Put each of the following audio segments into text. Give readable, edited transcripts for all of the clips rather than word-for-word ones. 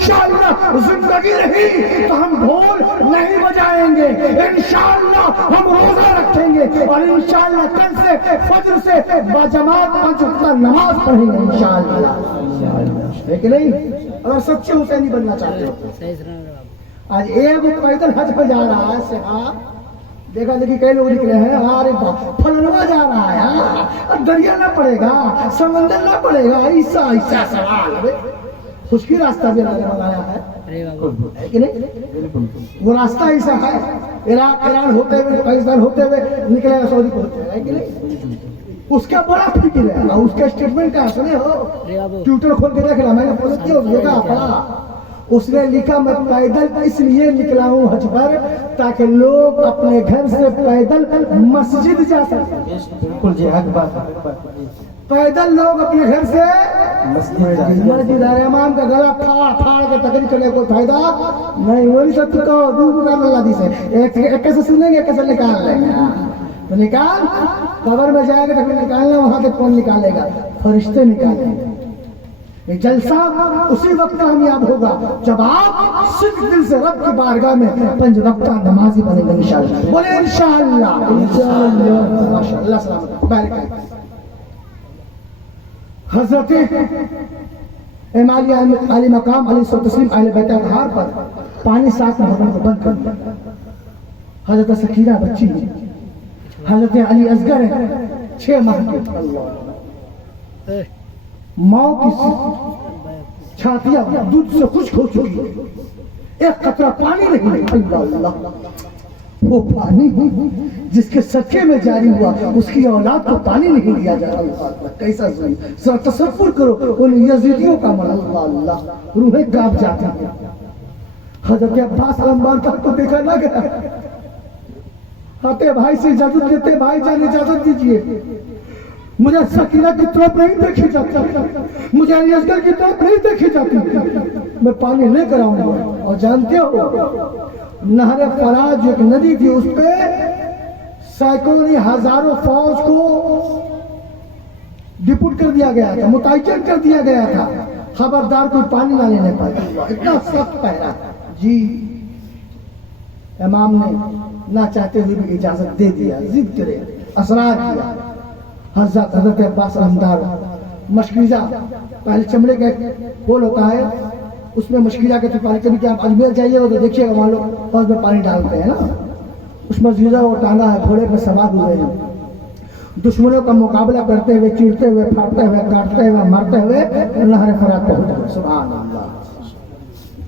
انشاءاللہ زندگی رہی تو ہم ڈھول نہیں بجائیں گے، انشاءاللہ ہم روزہ رکھیں گے، اور انشاءاللہ کل سے فجر سے باجماعت 5 وقت نماز پڑھیں گے انشاءاللہ، ہے کہ نہیں؟ اگر سچے حسینی بننا چاہتے ہو. آج ایک پیدل حج پہ جا رہا ہے صحاب، دیکھا دیکھی کئی لوگ نکلے ہیں، ارے فلنوا جا رہا ہے، دریا نہ پڑے گا، سمندر نہ پڑے گا، ایسا ایسا سوال. خشکی راستہ بھی اللہ نے بنایا ہے کہ نہیں؟ وہ راستہ ایسا ہے، عراق ایران ہوتے ہوئے پاکستان ہوتے ہوئے نکلے گا سعودی کو ہوتے ہے کہ نہیں؟ اس کا بڑا فکر ہے، اس کا اسٹیٹمنٹ کا سنے ہو، ٹویٹر کھول کے دیکھ رہا، میں نے پڑھا، اس نے لکھا میں پیدل اس لیے نکلا ہوں حج پر تاکہ لوگ اپنے گھر سے پیدل مسجد جا سکیں. بالکل جی، حق بات ہے. پیدل لوگ اپنے گھر سے مسجد امام کا گلا پھاڑ کے تقریر کرنے کو فائدہ نہیں. وہی سب کو دور کا اللہ دی سے ایک کیسے سنیں گے، کیسے نکال لیں گے، تو نکال قبر میں جائے گا تو پھر نکالنا وہاں سے کون نکالے گا؟ فرشتے نکالیں گے. یہ جلسہ اسی وقت کامیاب ہوگا جب آپ صدق دل سے رب کی بارگاہ میں 5 وقت نمازی بنیں گے انشاءاللہ. بولے انشاءاللہ. اللہ سلامت بارک. حضرت امام علی مقام علی صلی تسلیم اہل بیت اطہار پر پانی 7 محرم کو بند کر دیا. حضرت سکینہ بچی ہے، حضرت علی اصغر ہے 6 ماہ کے، ماں کی چھاتیاں دودھ سے خشک ہو چکی ہے، ایک قطرہ پانی نہیں. اللہ اللہ، وہ پانی جس کے صدقے میں جاری ہوا اس کی اولاد کو پانی نہیں دیا جا رہا. اللہ کیسا ظلم! ذرا تصور کرو ان یزیدیوں کا عمل. اللہ اللہ، روحیں کانپ جاتی ہیں. حضرت عباس انبار تک کو دیکھا نہ گیا، آتے بھائی سے اجازت لیتے، بھائی جان اجازت دیجیے، مجھے سکینہ کی طرف نہیں دیکھی جاتی، مجھے علی اصغر کی طرف نہیں دیکھی جاتی، میں پانی لے کر آؤں گا. اور جانتے ہو نہر فرات جو ایک ندی تھی، اس پہ سینکڑوں ہزاروں فوج کو ڈپوٹ کر دیا گیا تھا، متعین کر دیا گیا تھا، خبردار کوئی پانی نہ لینے پائے. اتنا سخت پہرا. جی امام نے نہ چاہتے ہوئے بھی اجازت دے دیا، ضد کرے، اصرار کیا. حضرت عباس علمدار مشکیزہ، پہلے چمڑے کا پول ہوتا ہے، اس میں مشکیزہ کے پہلے کبھی کہ آپ اجمیر جائیے ہو تو دیکھیے گا وہاں لوگ فوج میں پانی ڈالتے ہیں نا، اس مشکیزہ وہ ٹانگا ہے، گھوڑے پہ سوار ہوئے ہیں، دشمنوں کا مقابلہ کرتے ہوئے، چیرتے ہوئے، پھاڑتے ہوئے، کاٹتے ہوئے، مارتے ہوئے نہر فرات پہنچ گئے. سبحان اللہ.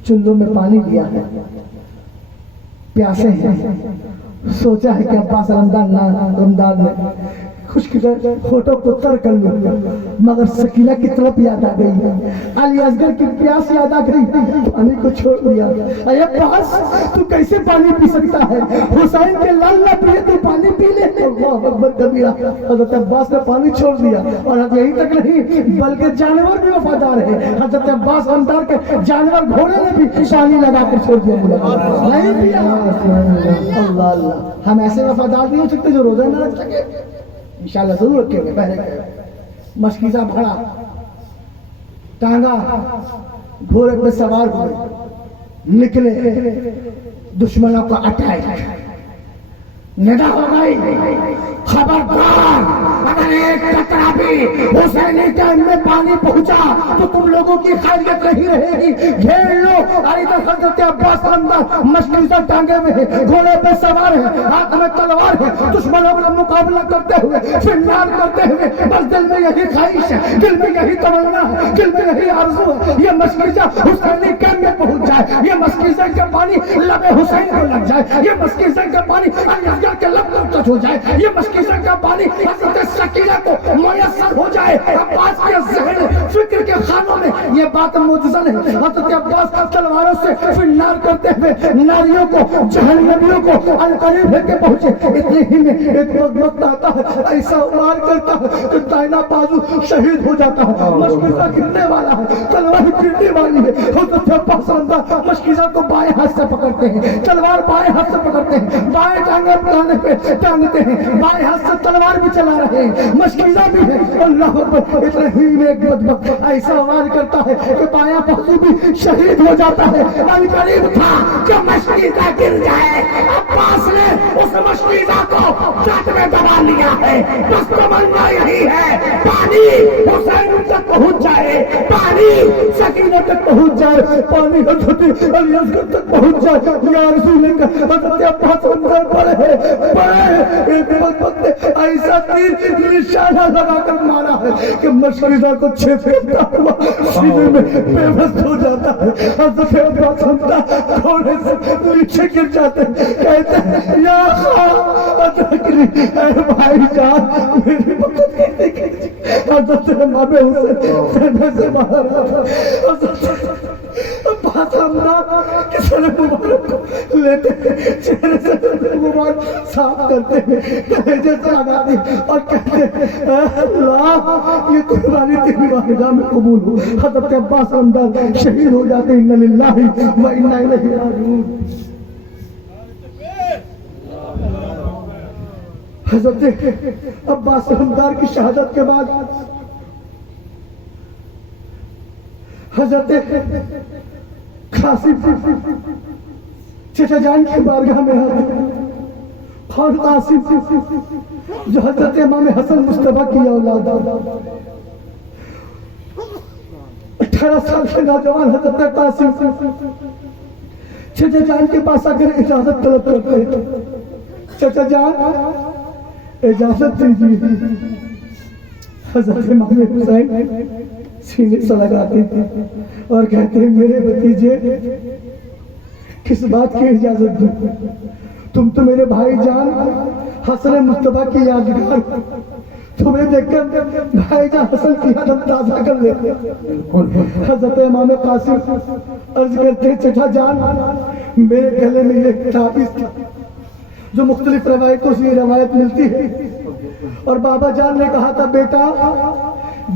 چلوں میں پانی دیا ہے، پیاسے ہیں، سوچا ہے کہ عباس علمدار نے خشک فوٹو کو تر کر لوں، مگر سکینہ کی طرف یاد آ گئی، علی اصغر کی پیاس یاد آ گئی، پانی کو چھوڑ دیا. اے عباس تو کیسے پانی پی سکتا ہے؟ حسین کے لال نہ پیے تو پانی پی لے. اللہ اکبر کبیرہ. حضرت عباس نے پانی چھوڑ دیا، اور یہی تک نہیں بلکہ جانور بھی وفادار ہے. حضرت عباس انصار کے جانور گھوڑے نے بھی پانی لگا کر چھوڑ دیا، نہیں پیا. اللہ اللہ. ہم ایسے وفادار نہیں ہو سکتے جو روزہ نہ رکھ سکے؟ انشاءاللہ ضرور رکھیں گے. پہلے مشکیزہ بھرا، ٹانگا، گھوڑے پہ سوار ہوئے، نکلے، دشمنوں کا اٹیک. ندا ہو گئی، خبردار اگر ایک قطرہ بھی حسینی ٹائم میں پانی پہنچا تو تم لوگوں کی خیریت نہیں رہے گی. گھیر لو. ادھر حضرت عباس علمدار مشکیزہ ٹانگے میں ہے، گھوڑے پہ سوار ہے، ہاتھ میں تلوار ہے، دشمنوں کا مقابلہ کرتے ہوئے، فرار کرتے ہوئے. بس دل میں یہی خواہش ہے، دل میں یہی تمنا ہے، دل میں یہی آرزو ہے، یہ مشکیزہ حسینی ٹائم میں پہنچ جائے، یہ مشکیزہ کا پانی لب حسین کو لگ جائے، یہ مشکیزہ کا پانی علی اصغر کے لب پر ٹچ ہو جائے، یہ مشکیزہ کا پانی حضرت سکینہ کو میسر ہو جائے. عباس کے ذہن فکر کے خانوں میں یہ بات موجزن ہے. حضرت عباس تلواروں سے فرار کرتے ہوئے ناریوں کو، جہنمیوں کو عنقریب لے کے پہنچے. اتنے ہی میں ایک وقت آتا ہے، ایسا وار کرتا ہے کہ دائنا بازو شہید ہو جاتا ہے. مشکیزہ گرنے والا ہے، تلوار گرنے والی ہے. حضرت عباس علمدار مشکیزہ کو بائیں ہاتھ سے پکڑتے ہیں، تلوار بائیں ہاتھ سے پکڑتے ہیں، بائیں ٹانگے پہ ٹانگتے ہیں، بائیں ہاتھ سے تلوار بھی چلا رہے ہیں، مشکیزہ بھی ہے. اللہ اکبر. اتنے ہی میں ایک بدبخت ایسا آواز کرتا ہے کہ بایاں بازو بھی شہید ہو جاتا ہے. ابھی قریب تھا کہ مشکیزہ گر جائے. عباس نے اس مشکیزہ کو جٹ میں دبا لیا ہے. بس تمنا یہی ہے پانی حسین تک پہنچ جائے, پانی سکینہ تک پہنچ جائے, پانی حضرت علی اصغر تک پہنچ جائے. یا رسول اللہ, حضرت عباس اندر پڑے ایک بدبخت نے ایسا تیر نشانہ لگا کر مارا ہے کہ مشکیزہ کو 6 پھیرتا ہوا سینے میں بے بس ہو جاتا ہے. حضرت عباس اندر گھوڑے سے نیچے گر جاتے ہیں, کہتے ہیں یا ادرکنی, اے بھائی جان میری مدد کرنے کی. حضرت امام حسین سینے سے باہر آتا. حضرت عباس اندر کسی نے مبارک کو لیتے ہیں, چہرے سے مبارک صاف کرتے ہیں, کلیجے سے لگاتے ہیں اور کہتے ہیں اے اللہ یہ قربانی تیری بارگاہ میں قبول ہو. حضرت عباس اندر شہید ہو جاتے ہیں. انا للہ و انا الیہ راجعون. حضرت عباس حمدار کی شہادت کے بعد حضرت قاسم چچا جان کی بارگاہ میں آتے ہیں. اور قاسم جو حضرت امام حسن مصطفیٰ کی اولاد, 18 سال کے نوجوان حضرت قاسم چچا جان کے پاس آ کر اجازت طلب کرتے ہیں. چچا جان اجازت دیجیے. حضرت امام حسین سینے سے لگاتے تھے اور کہتے ہیں میرے بھتیجے کس بات کی اجازت دوں, تم تو میرے بھائی جان حسن مصطفیٰ کی یادگار, تمہیں دیکھ کر بھائی جان حسن کی یادت تازہ کر لیتے. حضرت امام قاسم عرض کرتے ہیں چچا جان میرے گلے میں یہ تعویذ تھا جو مختلف روایتوں سے یہ روایت ملتی ہے, اور بابا جان نے کہا تھا بیٹا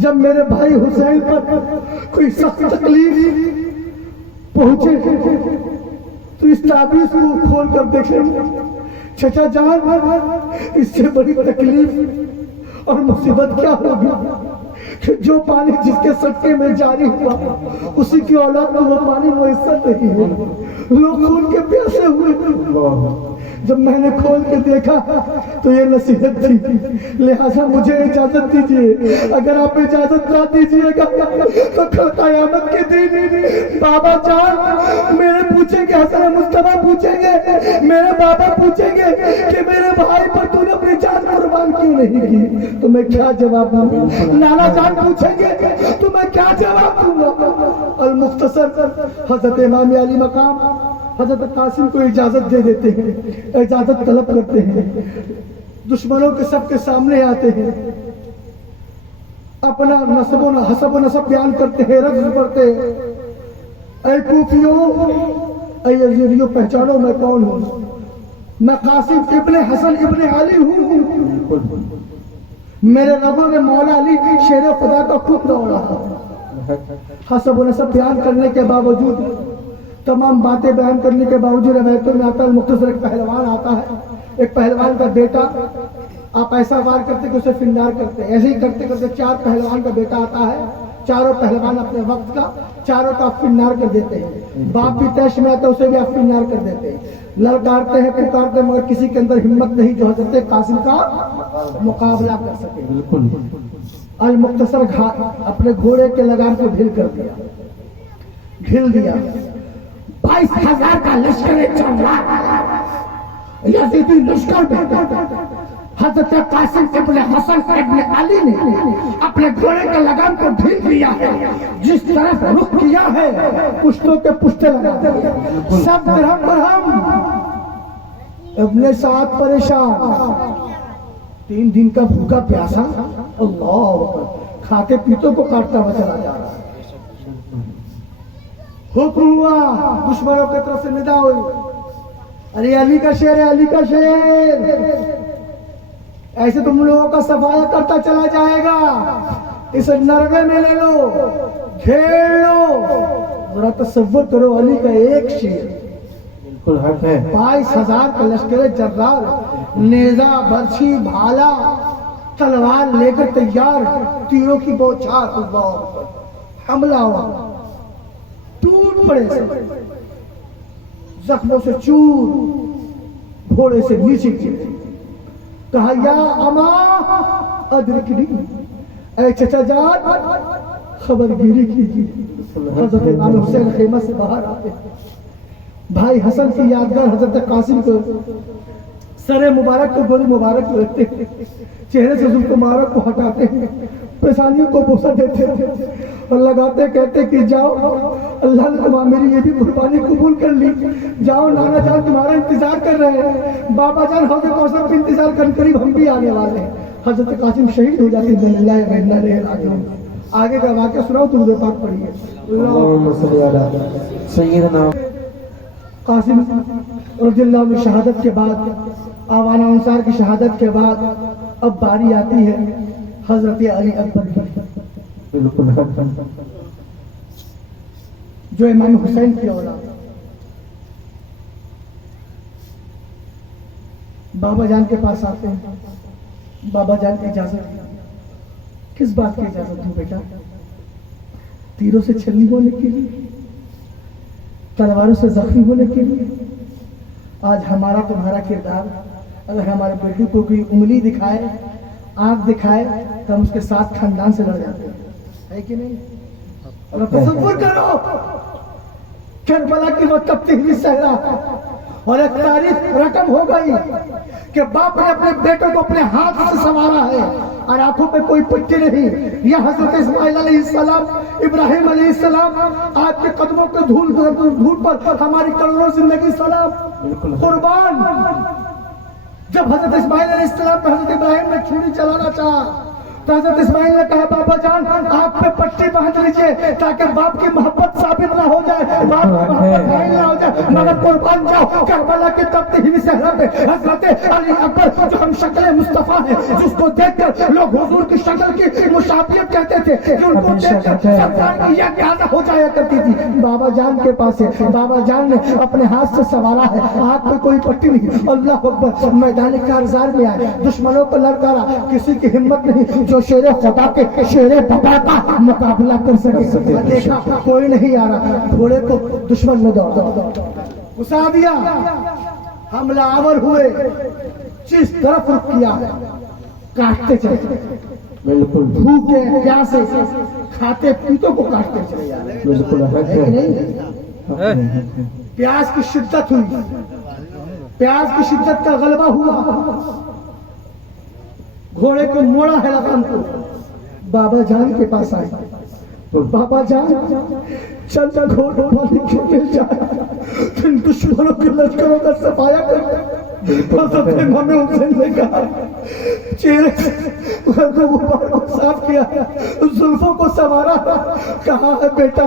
جب میرے بھائی حسین پر کوئی سخت تکلیف پہنچے تو اس تعویذ کو کھول کر دیکھیں. چچا جان اس سے بڑی تکلیف اور مصیبت کیا ہوگی کہ جو پانی جس کے صدقے میں جاری ہوا اسی کی اولاد کو وہ پانی میسر نہیں ہے. لوگ خون کے پیاسے ہوئے. جب میں نے کھول کے دیکھا تو یہ نصیحت تھی, لہٰذا مجھے اجازت دیجیے. اگر آپ اجازت نہ دیجیے گا تو کل قیامت کے دن بابا جان میرے پوچھیں گے, حسن مصطفیٰ پوچھیں گے, میرے بابا پوچھیں گے کہ میرے بھائی پر تو نے اپنی جان قربان کیوں نہیں کی, تو میں کیا جواب دوں. نانا جان پوچھیں گے تو میں کیا جواب دوں گا. المختصر حضرت امام علی مقام حضرت قاسم کو اجازت دے دیتے ہیں, اجازت طلب کرتے ہیں, دشمنوں کے سب کے سامنے آتے ہیں, اپنا حسب و نسب بیان کرتے ہیں, رقص پڑھتے ہیں. اے کوفیوں, اے یزیدیوں, پہچانو میں کون ہوں. میں قاسم ابن حسن ابن علی ہوں. میرے رگوں میں مولا علی شیر خدا کا خون دوڑ رہا. حسب و نسب بیان کرنے کے باوجود, تمام باتیں بیان کرنے کے باوجود روایتوں میں آتا ہے مختصر ایک پہلوان آتا ہے, ایک پہلوان کا بیٹا, آپ ایسا وار کرتے کہ اسے فنار کرتے, ایسے ہی کرتے کرتے 4 پہلوان کا بیٹا آتا ہے. چاروں پہلوان اپنے وقت کا چاروں کا فنار کر دیتے ہیں. باپ بھی تیش میں آتا ہے اسے بھی آپ فنار کر دیتے ہیں. للکارتے ہیں پکارتے ہیں مگر کسی کے اندر ہمت نہیں جو حضرت قاسم کا مقابلہ کر سکے. المختصر اپنے گھوڑے کے لگام کو ڈھیل دیا. 22,000 کا لشکر چل رہا, یزیدی لشکر میں حضرت قاسم ابن حسن ابن علی نے اپنے گھوڑے کے لگام کو ڈھیل دیا ہے. جس طرف رخ کیا ہے پشتوں کے پشتے لگا دیا, سب درہم برہم, ابن سعد پریشان, 3 دن کا بھوکا پیاسا, اللہ کھاتے پیتوں کو کاٹتا ہوا چلا جا رہا. حکم ہوا, دشمنوں کی طرف سے ندا ہوئی, ارے علی کا شیر ہے, علی کا شیر, ایسے تم لوگوں کا صفایا کرتا چلا جائے گا. اس نرغے میں لے لو, گھیر لو. ذرا تصور کرو علی کا ایک شیر, بالکل حق ہے. 22,000 کا لشکر جرار, نیزہ, برچھی, بھالا, تلوار لے کر تیار، تیروں کی بوچھار، اللہ اکبر، حملہ ہوا، ٹوٹ پڑے سے زخموں سے چور، گھوڑے سے نیچے گرے، کہا یا اما ادرکنی، اے چچا جان خبر گیری کیجیے۔ حضرت امام حسین خیمہ سے باہر آتے ہیں، بھائی حسن کی یادگار حضرت قاسم کو سر مبارک کو گولی مبارک کو رکھتے ہیں، چہرے سے زلف مبارک کو ہٹاتے ہیں، پیشانیوں کو بوسہ دیتے ہیں اور لگاتے کہتے کہ جاؤ، اللہ نے تمہاری میری یہ بھی قربانی قبول کر لی، جاؤ نانا جان تمہارا انتظار کر رہے ہیں، بابا جان حوض کوثر کا انتظار کر قریب ہم بھی آنے والے ہیں۔ حضرت قاسم شہید ہو جاتے ہیں، اللہ انا الیہ راجعون۔ آگے کا واقعہ سناؤ، درود پاک پڑھیے۔ اللہم صلی علی سیدنا قاسم رضی اللہ عنہ شہادت کے بعد، آوانہ انصار کی شہادت کے بعد اب باری آتی ہے حضرت علی اکبر کی، بالکل حق، جو امام حسین کی اولاد۔ بابا جان کے پاس آتے ہیں، بابا جان کی اجازت، کس بات کی اجازت دوں بیٹا؟ تیروں سے چھلنی ہونے کے لیے، تلواروں سے زخمی ہونے کے لیے؟ آج ہمارا تمہارا کردار اگر ہمارے بیٹے کو کوئی انگلی دکھائے، آنکھ دکھائے تو ہم اس کے ساتھ خاندان سے لڑ جاتے ہیں، ہے کہ نہیں؟ اور تصور کرو کربلا کی وہ تپتی ہوئی صحرا، اور ایک تاریخ رقم ہو گئی کہ باپ نے اپنے بیٹے کو اپنے ہاتھ سے سنوارا ہے اور آنکھوں پہ کوئی پٹی نہیں۔ یا حضرت اسماعیل علیہ السلام، ابراہیم علیہ السلام، آپ کے قدموں کے دھول پر ہماری کروڑوں زندگی سلام قربان۔ جب حضرت اسماعیل علیہ السلام پہ حضرت ابراہیم نے چھری چلانا چاہا تو حضرت اسماعیل نے کہا بابا جان آپ پہ پٹی باندھ لیجئے تاکہ باپ کی محبت ثابت نہ ہو جائے، باپ کی محبت غائب نہ ہو جائے، مگر قربان جاؤ کربلا کے تپتی ہوئی صحرا پہ حضرت علی اکبر جو ہم شکل مصطفیٰ ہے، جس کو دیکھ کر لوگ حضور کی شکل کی مشابہت کہتے تھے، کہ ان کو دیکھ کر سرکار کی یہ اندازہ ہو جایا کرتی تھی، بابا جان کے پاس ہے، بابا جان نے اپنے ہاتھ سے سنوارا ہے، آنکھ پہ کوئی پٹی نہیں، اللہ اکبر۔ میدان کارزار میں آئے، دشمنوں کو للکارا، کسی کی ہمت نہیں جو شیر خدا کے شیر بابا کا مقابلہ کر سکے۔ دیکھا کوئی نہیں آ رہا، گھوڑے کو دشمن نے دوڑ گھسا دیا، حملہ آور ہوئے، جس طرف رخ کیا کاٹتے چلے، بالکل بھوکے پیاسے کھاتے پیتوں کو کاٹتے چلے جا رہے، بالکل حق ہے، پیاس کی شدت ہوئی، پیاس کی شدت کا غلبہ ہوا، گھوڑے کو موڑا ہے لگام کو، بابا جان کے پاس آئے تو بابا جان چند گھوڑوں والی کیوں مل جائے، ان دشمنوں کے لشکروں کا صفایا کر۔ حضرت امام حسین نے کہا چہرے کو غبار کو صاف کیا، زلفوں کو سنوارا، کہا ہے بیٹا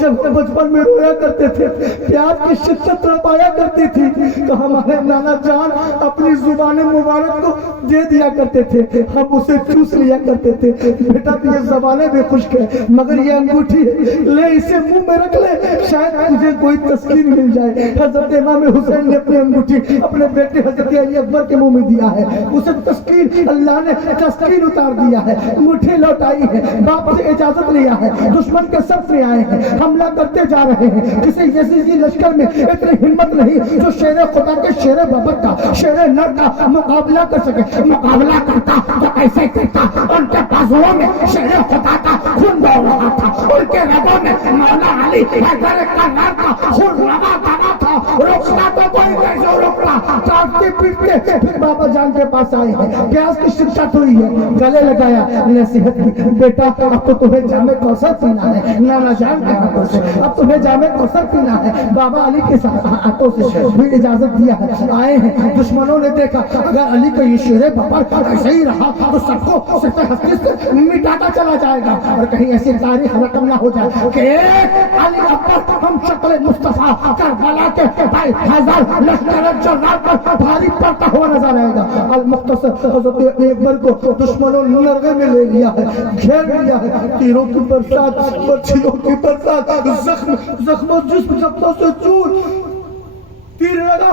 جب ہم بچپن میں رویا کرتے تھے، پیار کی شدت تڑپایا کرتی تھی، تو ہمارے نانا جان اپنی زبان مبارک کو دے دیا کرتے تھے، ہم اسے چوس لیا کرتے تھے۔ بیٹا یہ زبانیں بھی خشک ہے مگر یہ انگوٹھی ہے، لے اسے منہ میں رکھ لے، شاید تجھے کوئی تسکین مل جائے۔ حضرت امام حسین نے اپنی انگوٹھی اپنے بیٹے حضرت علی اکبر کے منہ میں دیا ہے، اسے تسکین، اللہ نے تسکین اتار دیا ہے، انگوٹھی لوٹائی ہے، باپ سے اجازت لیا ہے، دشمن کے صف میں آئے ہیں، حملہ کرتے جا رہے ہیں، کسی یزیدی لشکر میں اتنی ہمت نہیں جو شیر خدا کے شیر بابر کا شیر نر کا مقابلہ کر سکے، مقابلہ کرتا تو ایسے کرتا، ان کے بازوؤں میں شیر خدا کا خون دوڑ رہا تھا، ان کے رگوں میں مولا علی حیدر کرار کا خون لگا کرا تھا، روکنا تو کوئی نہیں روکنا، کاٹتے پیٹتے پھر بابا جان کے پاس آئے ہیں، پیاس کی شدت ہوئی ہے، گلے لگایا، نصیحت کی، بیٹا اب تو تمہیں جامع کوثر پینا ہے، نانا جان کے ہاتھوں سے اب تمہیں جامع کوثر پینا ہے، بابا علی کے ہاتھوں سے بھی اجازت دیا ہے، آئے ہیں۔ دشمنوں نے دیکھا اگر علی کا یہ شیر بابر ایسے ہی رہا تو سب کو صرف ہستی سے مٹاتا چلا جائے گا، اور کہیں ایسی تاریخ رقم نہ ہو جائے کہ ایک علی اکبر ہم شکل مصطفیٰ کربلا کے 2000 لشکر جرار پر بھاری پڑتا ہوا نظر آئے گا۔ المختصر حضرت علی اکبر کو دشمنوں نے نرغے میں لے لیا ہے، گھیر لیا ہے، تیروں کی برسات، بچیوں کی برسات، زخم و جسم زخموں سے چور، تیر لگا،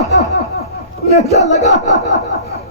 نیزہ لگا،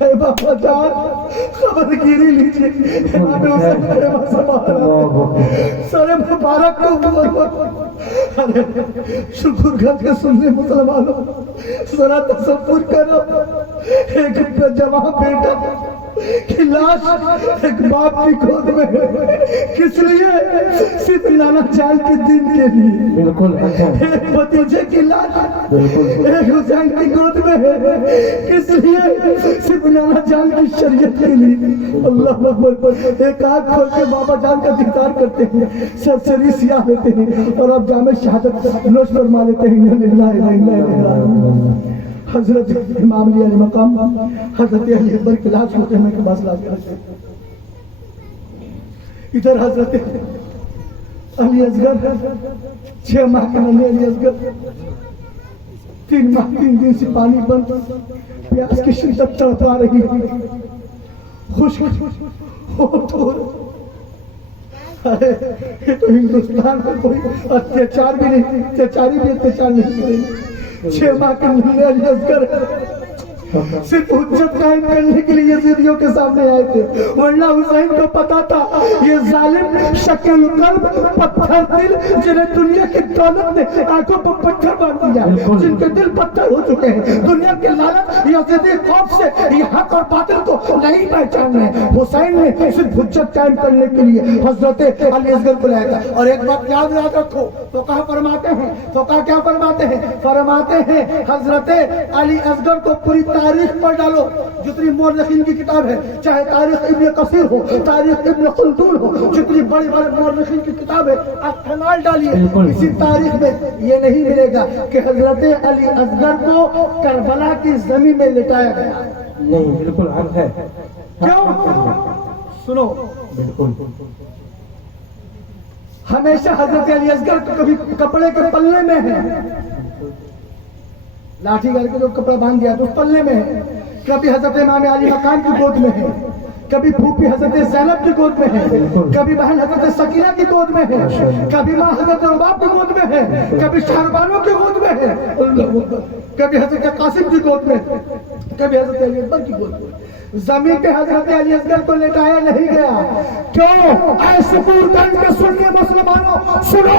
اے بابا جان خبر گیری لیجئے، امام حسین میرے واسطے سر مبارک کو ارے شکر گھر کے سننے مسلمانوں ذرا تصور کرو، ایک جوان بیٹا کی لاش ایک باپ کی گود میں ہے، کس لیے؟ صرف نانا جان کے دین کے لیے، بالکل ایک بھتیجے کی لاش ایک حسین کی گود میں ہے، کس لیے؟ صرف نانا جان کی شریعت کے لیے۔ اللہ اکبر، ایک آنکھ کھول کے بابا جان کا دیدار کرتے ہیں، سرسری سیاہ لیتے ہیں اور اب جامع شہادت نوش فرما لیتے ہیں، انا للہ و انا الیہ راجعون۔ حضرت امام علی علیہ مقام حضرت علی اکبر کی لاش ہوتے ہیں کے پاس لاش کرتے ہیں، ادھر حضرت علی اصغر 6 ماہ کے ننھے علی اصغر 3 ماہ 3 دن سے پانی بند، پیاس کی شدت تڑپا رہی، خشک ہوٹ ہو رہا۔ ارے یہ تو ہندوستان میں کوئی اتیاچار بھی نہیں، اتیاچاری بھی اتیاچار نہیں کریں گے۔ 6 ماہ کے ننھے علی اصغر صرف حجت قائم کرنے کے لیے یزیدیوں کے سامنے آئے تھے، ورنہ حسین کو پتا تھا یہ ظالم شکل قلب پتھر دل جنہیں دنیا کی دولت نے آنکھوں پر پتھر باندھ دیا، جن کے دل پتھر ہو چکے ہیں، دنیا کے لالچ یزیدی خوف سے یہ حق اور باطل کو نہیں پہچان رہے۔ حسین نے صرف حجت قائم کرنے کے لیے حضرت علی اصغر کو لایا تھا۔ اور ایک بات یاد رکھو، فقہ فرماتے ہیں، فقہ کیا فرماتے ہیں؟ فرماتے ہیں حضرت علی اصغر کو پوری تاریخ پڑھ ڈالو، جتنی مورخین کی کتاب ہے، چاہے تاریخ ابن کثیر ہو، تاریخ ابن خلدون ہو، جتنی بڑی بڑی مورخین کی کتاب ہے، آپ کھنال ڈالیے، کسی تاریخ میں یہ نہیں ملے گا کہ حضرت علی اصغر کو کربلا کی زمین میں لٹایا گیا۔ نہیں، بالکل حق ہے۔ کیوں؟ سنو، بالکل ہمیشہ حضرت علی اصغر کبھی کپڑے کے پلے میں ہے، لاٹھی کر کے جو کپڑا باندھ دیا تو اس پلے میں ہے، کبھی حضرت امام علی مقام کی گود میں ہے، کبھی پھوپھی حضرت زینب کی گود میں ہے، کبھی بہن حضرت سکینہ کی گود میں ہے، کبھی ماں حضرت رباب کی گود میں ہے، کبھی شہربانوں کی گود میں ہے، کبھی حضرت قاسم کی گود میں، کبھی حضرت علی اکبر کی گود میں۔ زمین پہ حضرت علی اصغر کو لٹایا نہیں گیا، کیوں؟ اے سپورگنج کے سنی مسلمانوں سنو،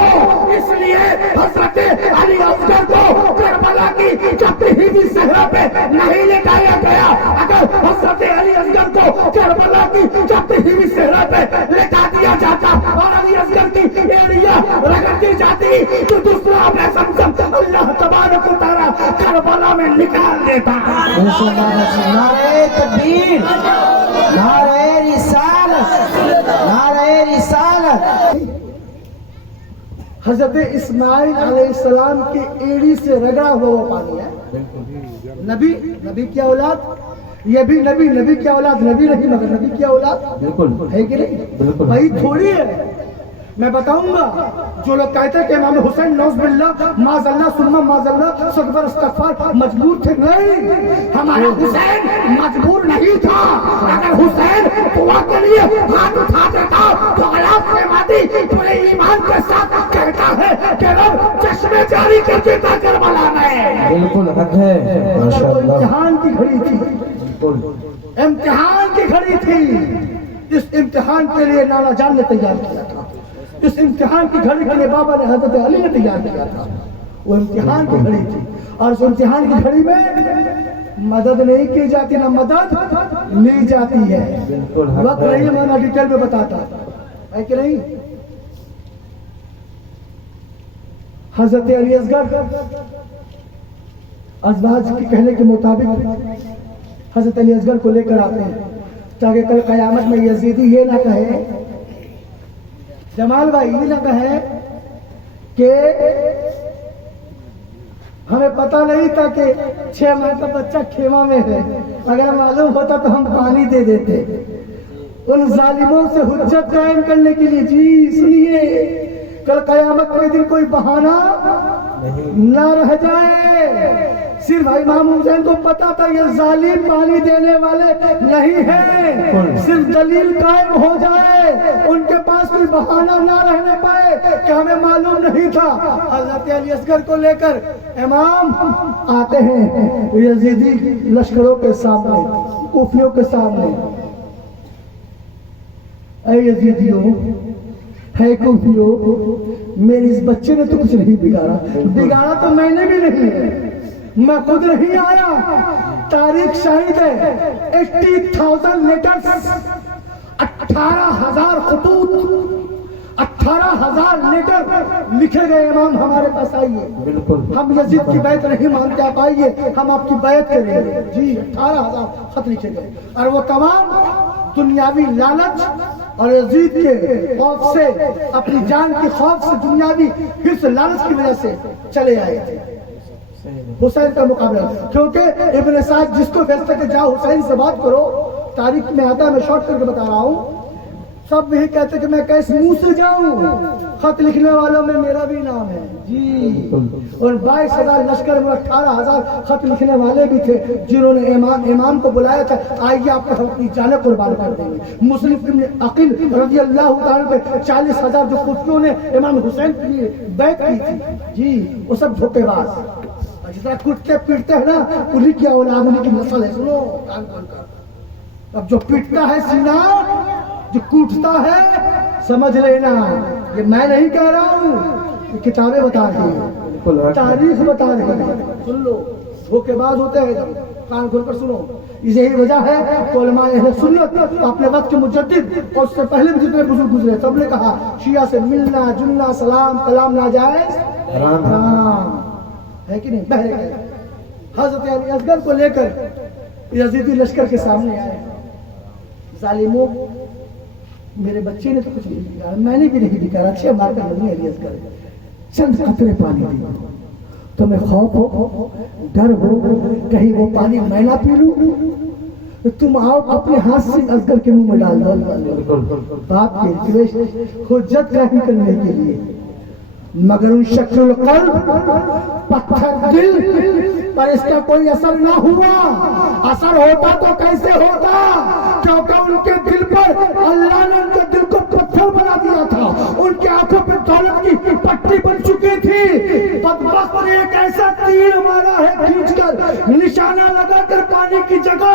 اس لیے حضرت علی اصغر کو کربلا کی جبہی صحرا پہ نہیں لٹایا گیا۔ اگر حضرت علی اصغر کو کربلا کی جبہی صحرا پہ لٹا دیا جاتا اور علی اصغر کی ایڑیاں رگڑ دی جاتی تو دوسرا اپنے زمزم اللہ تبارک و تعالیٰ کربلا میں نکال دیتا۔ نعرہ تکبیر، نعرہ رسالت، نعرہ رسالت۔ حضرت اسماعیل علیہ السلام کی ایڑی سے رگڑا ہوا وہ پانی ہے۔ نبی کی اولاد، یہ بھی نبی کی اولاد، نبی نہیں مگر نبی کی اولاد بالکل ہے کہ نہیں؟ بالکل بھائی تھوڑی ہے۔ میں بتاؤں گا، جو لوگ کہتے ہیں کہ امام حسین نعوذ باللہ معاذ اللہ ثم معاذ اللہ استغفر استغفار مجبور تھے، نہیں، ہمارا حسین مجبور نہیں تھا۔ اگر حسین دعا کے لیے ہاتھ اٹھا دیتا تو غلاف کے مادی پورے ایمان کے ساتھ کہتا ہے کہ رب چشمے جاری کر دیتا کربلا میں۔ بالکل حق ہے، ماشاءاللہ۔ امتحان کی گھڑی تھی، بالکل امتحان کی گھڑی تھی، اس امتحان کے لیے نانا جان نے تیار کیا تھا، اس امتحان کی گھڑی کے لیے بابا نے حضرت علی نے تیار کیا تھا۔ وہ امتحان کی گھڑی تھی، اور اس امتحان کی گھڑی میں مدد نہیں کی جاتی، نہ مدد لی جاتی ہے۔ وقت نہیں ہے، میں ڈیٹیل میں بتاتا ہے کہ نہیں۔ حضرت علی اصغر ازواج کے کہنے کے مطابق حضرت علی اصغر کو لے کر آتے ہیں تاکہ کل قیامت میں یزیدی یہ نہ کہے، جمال بھائی یہ نہ کہے کہ ہمیں پتہ نہیں تھا کہ 6 ماہ کا بچہ خیمہ میں ہے، اگر معلوم ہوتا تو ہم پانی دے دیتے۔ ان ظالموں سے حجت قائم کرنے کے لیے، جی سنیے، کل قیامت کے دن کوئی بہانہ نہ رہ جائے، صرف امام حسین کو پتا تھا یہ ظالم پانی دینے والے نہیں ہیں، صرف دلیل قائم ہو جائے، ان کے پاس کوئی بہانہ نہ رہنے پائے کہ ہمیں معلوم نہیں تھا۔ حضرت علی اصغر کو لے کر امام آتے ہیں یزیدی لشکروں کے سامنے، کوفیوں کے سامنے۔ اے یزیدیوں، ہے کوفیوں، میرے اس بچے نے تو کچھ نہیں بگاڑا، بگاڑا تو میں نے بھی نہیں ہے، میں خود نہیں آیا، تاریخ شاہد ہے۔ 80,000 لیٹرز، 18,000 خطوط، 18,000 لیٹر لکھے گئے امام ہمارے پاس آئیے، بالکل ہم یزید کی بیعت نہیں مانتے، آپ آئیے ہم آپ کی بیعت کریں گے۔ جی 18,000 خط لکھے گئے، اور وہ تمام دنیاوی لالچ اور یزید کے خوف سے، اپنی جان کی خوف سے، دنیاوی حرص لالچ کی وجہ سے چلے آئے تھے حسین کا مقابلہ، کیونکہ ابن سعد جس کو بھیجتا کہ جاؤ حسین سے بات کرو، تاریخ میں آتا ہے، میں شارٹ کر کے بتا رہا ہوں، سب یہی کہتے کہ میں کیسے منہ سے جاؤں، خط لکھنے والوں میں میرا بھی نام ہے۔ جی، اور 22,000 لشکر میں 18,000 خط لکھنے والے بھی تھے، جنہوں نے امام کو بلایا تھا، آئیے آپ کو ہم اپنی جانیں قربان کر دیں گے۔ مسلم ابن عقیل رضی اللہ تعالیٰ پہ 40,000 جو خفیوں نے امام حسین کے لیے بیعت کی تھی، جی وہ سب دھوکے باز، جس طرح کٹتے پیٹتے ہیں نا، انہیں کی اولاد، انہیں کی نسل ہے، سنو کان کھول کر، اب جو پیٹتا ہے سینہ، جو کوٹتا ہے، سمجھ لینا یہ میں نہیں کہہ رہا ہوں، یہ کتابیں بتا رہی ہیں، تاریخ بتا رہی ہے، سن لو، دھوکے باز ہوتے ہیں جب، کان کھول کر سنو۔ یہی وجہ ہے کہ علماء اہل سنت اپنے وقت کے مجدد اور اس سے پہلے بھی جتنے بزرگ گزرے سب نے کہا شیعہ سے ملنا جلنا سلام کلام ناجائز حرام ہے کہ نہیں، بہرے گئے۔ حضرت علی اصغر کو لے کر یزیدی لشکر کے سامنے آئے، ظالموں میرے بچے نے تو کچھ نہیں بگاڑا، میں نے بھی نہیں بگاڑا، اچھے مار کر نہیں علی اصغر چند قطرے پانی دی، تمہیں خوف ہو، ڈر ہو کہیں وہ پانی میں نہ پی لوں، تم آؤ اپنے ہاتھ سے اصغر کے منہ میں ڈال دو، باپ کے حجت قائم کرنے کے لیے، مگر ان شکل القلب پتھر دل پر اس کا کوئی اثر نہ ہوا۔ اثر ہوتا تو کیسے ہوتا، کیونکہ ان کے دل پر اللہ نے ان کے دل کو پتھر بنا دیا تھا، ان کے آنکھوں پہ دولت کی پٹی بن چکی تھی۔ بدبخت نے ایک ایسا تیر مارا ہے کھینچ کر، نشانہ لگا کر پانی کی جگہ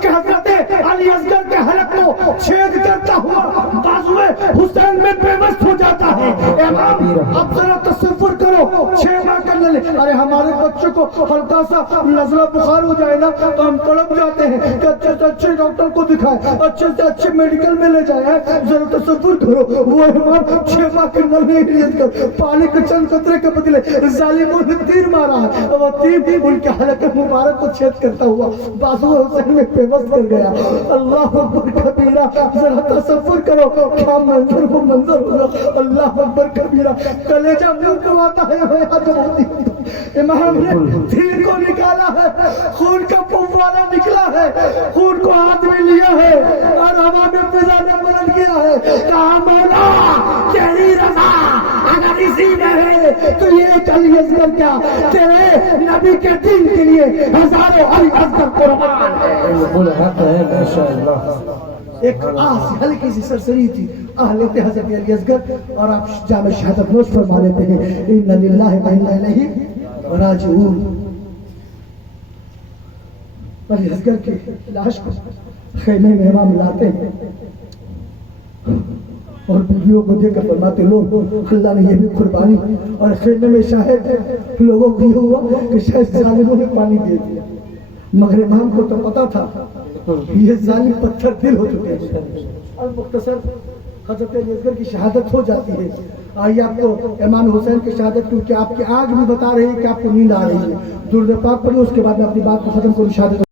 کہ حضرت علی اصغر کے حلق کو چھید کرتا ہوا بازوئے حسین میں پیوست ہو جاتا ہے۔ امام اب ذرا تصور کرو، 6 ماہ کا لے، ارے ہمارے بچوں کو ہلکا سا نزلہ بخار ہو جائے نا تو ہم تڑپ جاتے ہیں کہ اچھے سے اچھے ڈاکٹر کو دکھائے، اچھے سے اچھے میڈیکل میں لے جائے، ذرا تصور کرو وہ امام 6 ماہ کے نلے نیت کر پانی کے چند قطرے کے بدلے ظالموں نے تیر مارا ہے، اور وہ تیر ان کے حلق مبارک کو چھید کرتا ہوا بازو حسین میں پیوست کر گیا۔ اللہ اکبر کبیرہ، ذرا تصور کرو کیا منظر ہوگا، اللہ اکبر کبیرہ، کلیجہ منہ کو آتا ہے، حاجت ہوتی ہے۔ امام نے تیر کو نکالا ہے، خون کا فوارہ نکلا ہے، خون کو ہاتھ میں لیا ہے اور ہوا میں فضا میں بلند کیا ہے، کہا مولا تیری رضا اگر اسی میں ہے تو یہ علی اصغر کیا، تیرے نبی کے دین کے لیے ہزاروں علی اصغر قربان ہے۔ بالکل حق ہے، ماشاءاللہ۔ ایک ہلکی سی سرسری تھی لیتے حضرت علی اصغر، اور آپ جامع شہادت نوش فرما لیتے ہیں، اِنَّ لِلَّهِ وَإِنَّا إِلَيْهِ راجعون۔ علی اصغر کی لاش کو خیمے میں امام لاتے ہیں اور بیویوں کو دے کر فرماتے لوگ اللہ نے یہ بھی قربانی، اور خیمے میں شاہد لوگوں کو یہ ہوا کہ شاید ظالموں نے پانی دے دیا، مگر امام کو تو پتا تھا یہ ظالم پتھر دل ہو چکے ہیں۔ اور مختصر حضرت علی اصغر کی شہادت ہو جاتی ہے۔ آئیے آپ کو امام حسین کی شہادت، کیونکہ آپ کی آنکھ بھی بتا رہی ہے کہ آپ کو نیند آ رہی ہے، درود پاک پڑھیں، اس کے بعد میں اپنی بات کو ختم کروں۔ شہادت